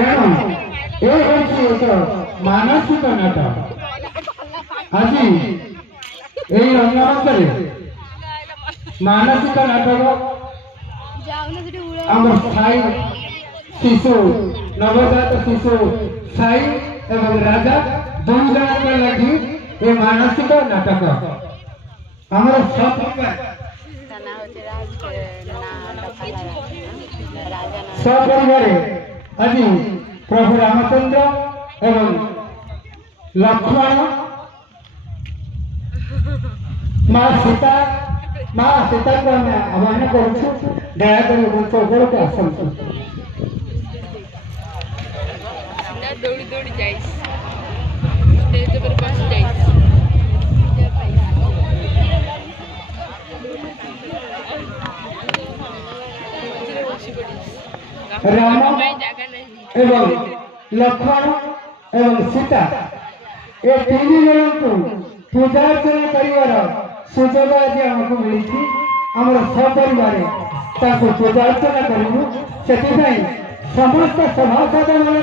एणु ए होछि एक मानसिक नाटक आज এই রঙ্গমঞ্চে मानसिक नाटक आम स्थायी शिशु नवजात शिशु साई एवं राजा दुई जन लगी ये मानसिक नाटक आमर सपरिवार आज प्रभु रामचंद्र एवं लक्ष्मण माँ सीता को आम आह्वान करुँ दयाकोरी चौकड़ को आसतु दौड़ी दौड़ी जाइए स्टेज पर पास जाइए राम एवं लक्ष्मण एवं सीता ये तीन जन को पूजा अर्चना कर सुजोग आज आमको मिली आम सपरिवार पूजा अर्चना करूँ से समस्त सभासद मान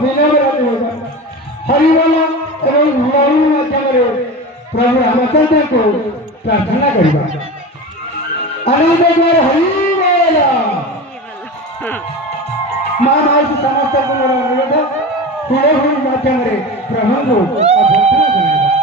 विनम्र हरिबोल एवं लड़ू माध्यम प्रभु रामचंद्र को प्रार्थना करवा आनंद हरिबोल माँ माउसी समस्त को मोर अनुरोध कुलभूमि माध्यम प्रभु को अभ्यर्थना जनाइबा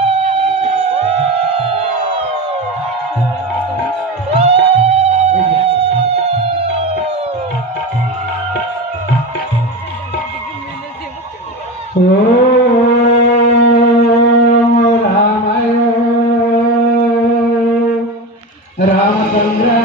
रामचंद्र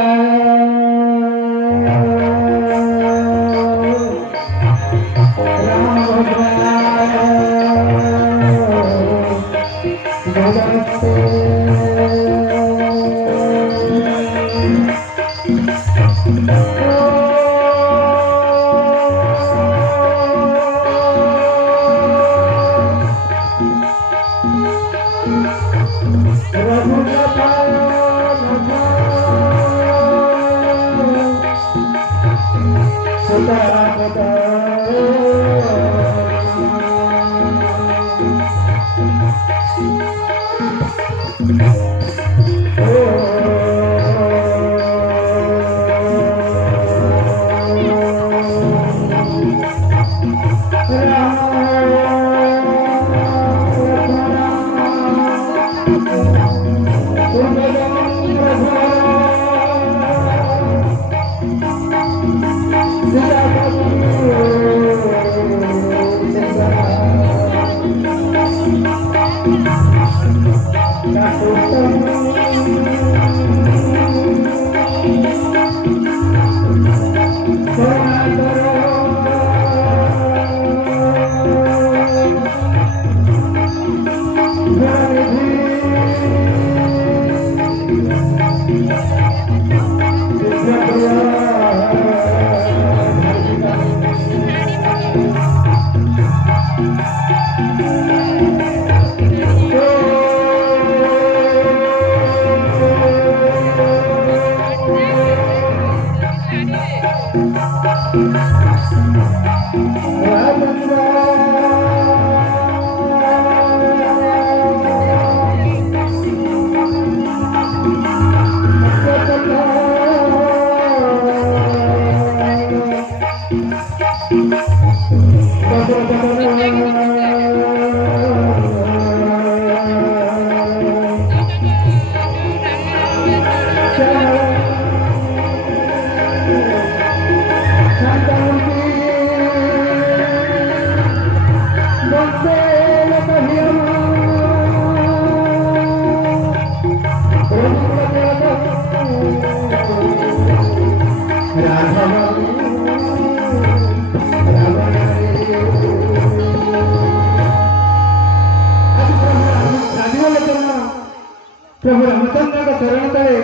प्रभु रामचंद्र चरण तले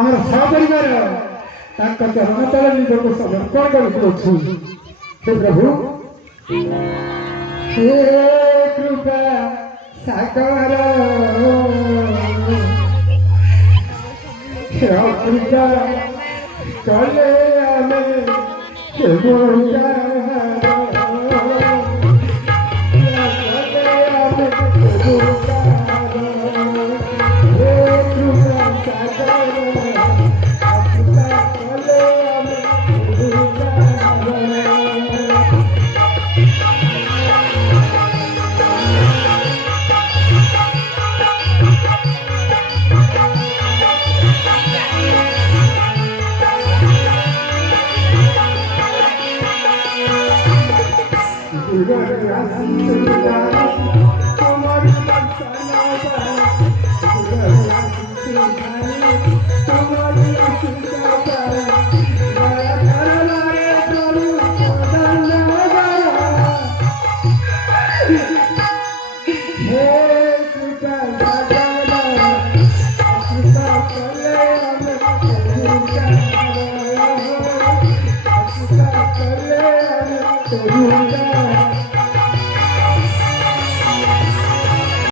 आम सपरिवार चरण तले निजक समर्पण कर प्रभु हे कृपा सागर कृपा कले आमे Thank you.